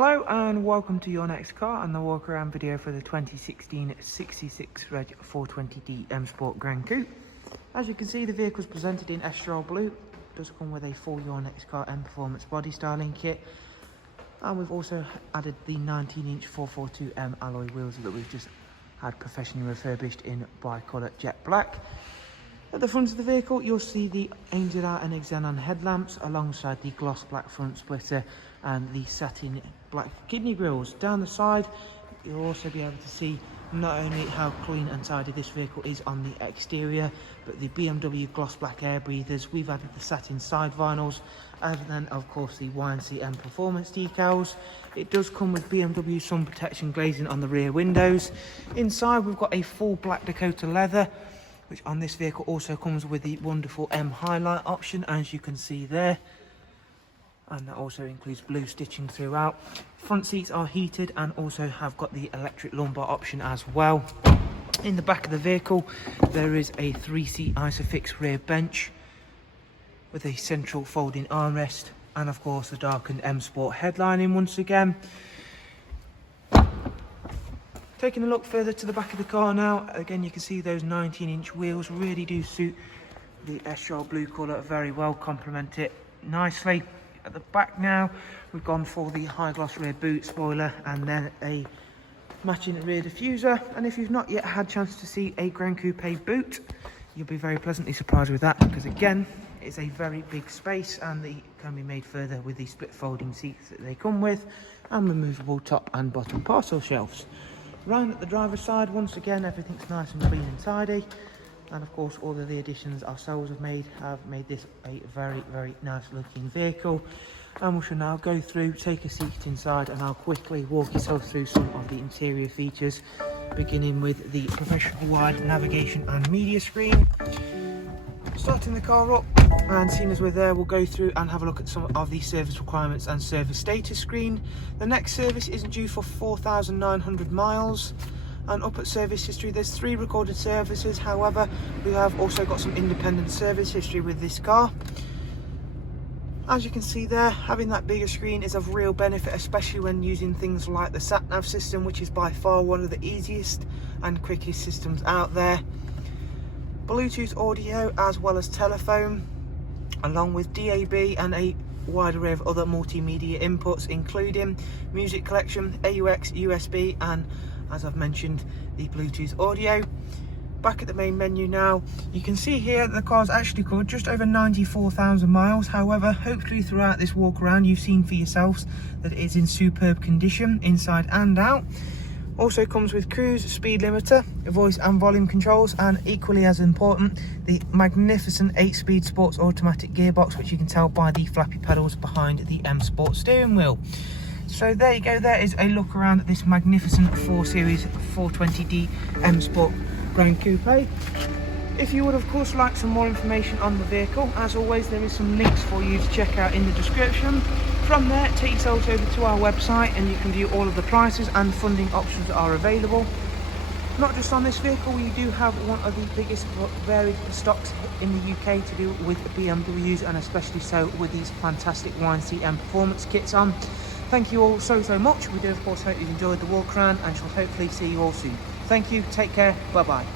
Hello and welcome to your next car and the walk around video for the 2016 66 Reg 420D M Sport Gran Coupe. As you can see, the vehicle is presented in Estrel Blue. It does come with a full Your Next Car Mperformance body styling kit, and we've also added the 19-inch 442M alloy wheels that we've just had professionally refurbished in bi-colour jet black. At the front of the vehicle, you'll see the Angel and Xenon headlamps alongside the gloss black front splitter and the satin black kidney grills. Down the side, you'll also be able to see not only how clean and tidy this vehicle is on the exterior, but the BMW gloss black air breathers. We've added the satin side vinyls, and then of course the YNC Mperformance decals. It does come with BMW sun protection glazing on the rear windows. Inside, we've got a full black Dakota leather, which on this vehicle also comes with the wonderful M highlight option, as you can see there. And that also includes blue stitching throughout. Front seats are heated and also have got the electric lumbar option as well. In the back of the vehicle, there is a 3-seat Isofix rear bench with a central folding armrest, and of course the darkened M Sport headlining once again. Taking a look further to the back of the car now, again you can see those 19-inch wheels really do suit the Estrel blue colour very well, complement it nicely. At the back now, we've gone for the high gloss rear boot spoiler and then a matching rear diffuser. And if you've not yet had a chance to see a Gran Coupe boot, you'll be very pleasantly surprised with that, because again, it's a very big space and they can be made further with the split folding seats that they come with and removable top and bottom parcel shelves. Round at the driver's side, once again, everything's nice and clean and tidy. And of course, all of the additions ourselves have made this a very, very nice looking vehicle. And we shall now go through, take a seat inside, and I'll quickly walk yourself through some of the interior features, beginning with the professional wide navigation and media screen. Starting the car up, and seeing as we're there, we'll go through and have a look at some of the service requirements and service status screen. The next service isn't due for 4,900 miles. And up at service history, there's 3 recorded services. However, we have also got some independent service history with this car. As you can see there, having that bigger screen is of real benefit, especially when using things like the sat-nav system, which is by far one of the easiest and quickest systems out there. Bluetooth audio as well as telephone, along with DAB and a wide array of other multimedia inputs, including music collection, AUX, USB, and as I've mentioned, the Bluetooth audio. Back at the main menu now, you can see here that the car's actually covered just over 94,000 miles. However, hopefully throughout this walk around, you've seen for yourselves that it is in superb condition inside and out. Also comes with cruise, speed limiter, voice and volume controls, and equally as important, the magnificent 8-speed sports automatic gearbox, which you can tell by the flappy pedals behind the M Sport steering wheel. So there you go, there is a look around at this magnificent 4 Series 420D M Sport Gran Coupe. If you would of course like some more information on the vehicle, as always there is some links for you to check out in the description. From there, take yourselves over to our website and you can view all of the prices and funding options that are available. Not just on this vehicle, we do have one of the biggest varied stocks in the UK to do with BMWs, and especially so with these fantastic YNC Mperformance kits on. Thank you all so much. We do of course hope you've enjoyed the walk around, and shall hopefully see you all soon. Thank you, take care, bye bye.